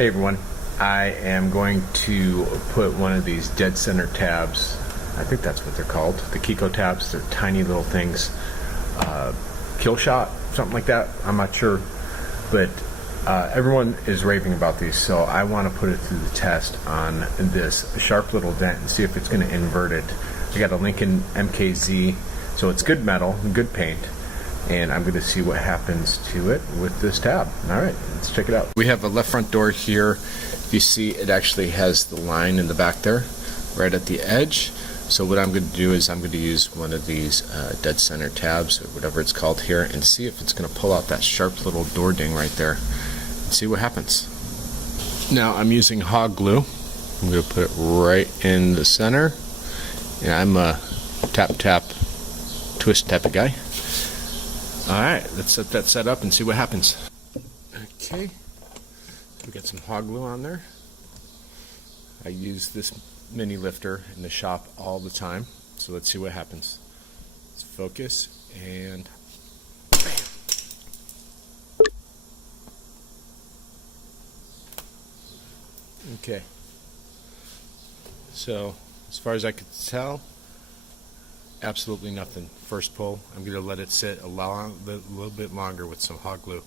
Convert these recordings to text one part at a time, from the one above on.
Hey everyone, I am going to put one of these dead center tabs, I think that's what they're called, the Keco tabs. They're tiny little things, kill shot, something like that, I'm not sure, but everyone is raving about these, so I want to put it through the test on this sharp little dent and see if it's going to invert it. I got a Lincoln MKZ, so it's good metal, good paint, and I'm going to see what happens to it with this tab. Alright, let's check it out. We have a left front door here. You see it actually has the line in the back there, right at the edge. So what I'm going to do is I'm going to use one of these dead center tabs, or whatever it's called here, and see if it's going to pull out that sharp little door ding right there, and see what happens. Now I'm using hog glue. I'm going to put it right in the center, and I'm a tap tap twist type of guy. Alright, let's set that set up and see what happens. Okay, we got some hog glue on there. I use this mini lifter in the shop all the time, so let's see what happens. Let's focus and bam. Okay, so as far as I could tell, absolutely nothing. First pull, I'm going to let it sit a little bit longer with some hot glue.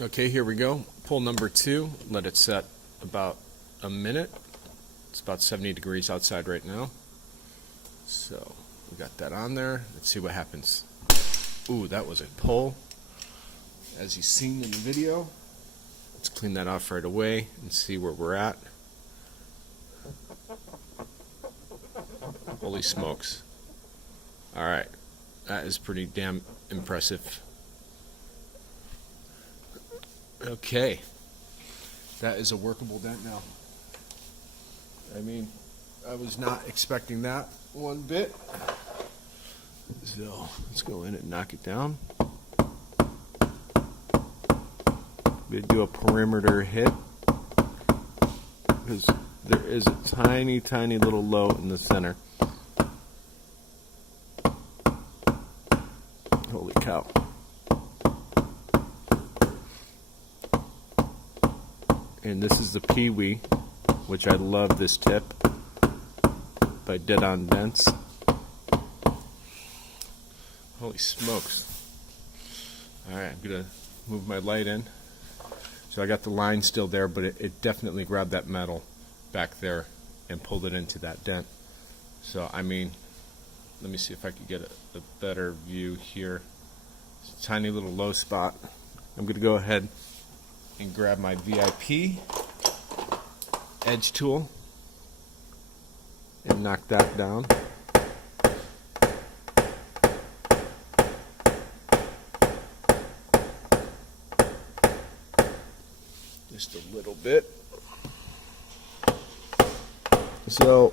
Okay, here we go. Pull number 2. Let it set about a minute. It's about 70 degrees outside right now. So we got that on there. Let's see what happens. Ooh, that was a pull, as you've seen in the video. Let's clean that off right away and see where we're at. Holy smokes. Alright, that is pretty damn impressive. Okay, that is a workable dent now. I mean, I was not expecting that one bit. So, let's go in and knock it down. I'm going to do a perimeter hit, because there is a tiny, tiny little low in the center. Holy cow. And this is the Pee-wee, which I love this tip by Dead on Dents. Holy smokes. Alright, I'm going to move my light in. So I got the line still there, but it definitely grabbed that metal back there and pulled it into that dent. So, I mean, let me see if I can get a better view here. It's a tiny little low spot. I'm going to go ahead and grab my VIP edge tool and knock that down. Just a little bit. So,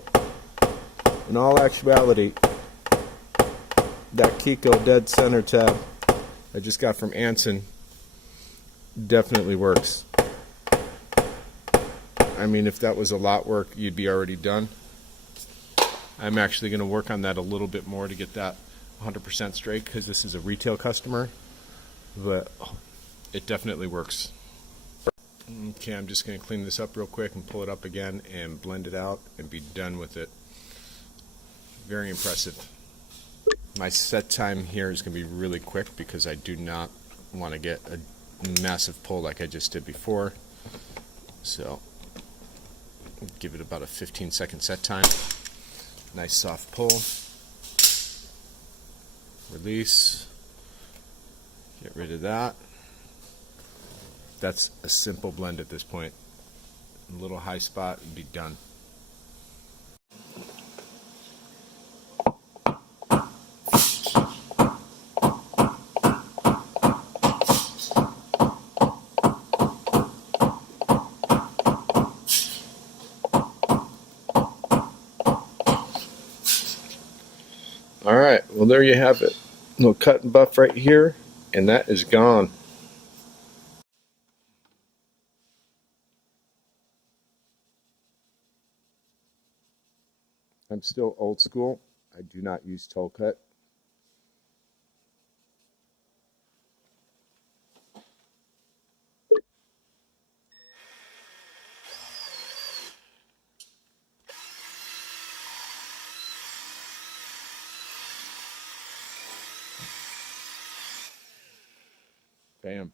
in all actuality, that Keco dead center tab I just got from Anson definitely works. I mean, if that was a lot work, you'd be already done. I'm actually going to work on that a little bit more to get that 100% straight, because this is a retail customer, but it definitely works. Okay, I'm just going to clean this up real quick and pull it up again and blend it out and be done with it. Very impressive. My set time here is going to be really quick, because I do not want to get a massive pull like I just did before. So give it about a 15-second set time. Nice soft pull. Release. Get rid of that. That's a simple blend at this point. A little high spot and be done. Alright, well there you have it. Little cut and buff right here, and that is gone. I'm still old school. I do not use toll cut. Bam.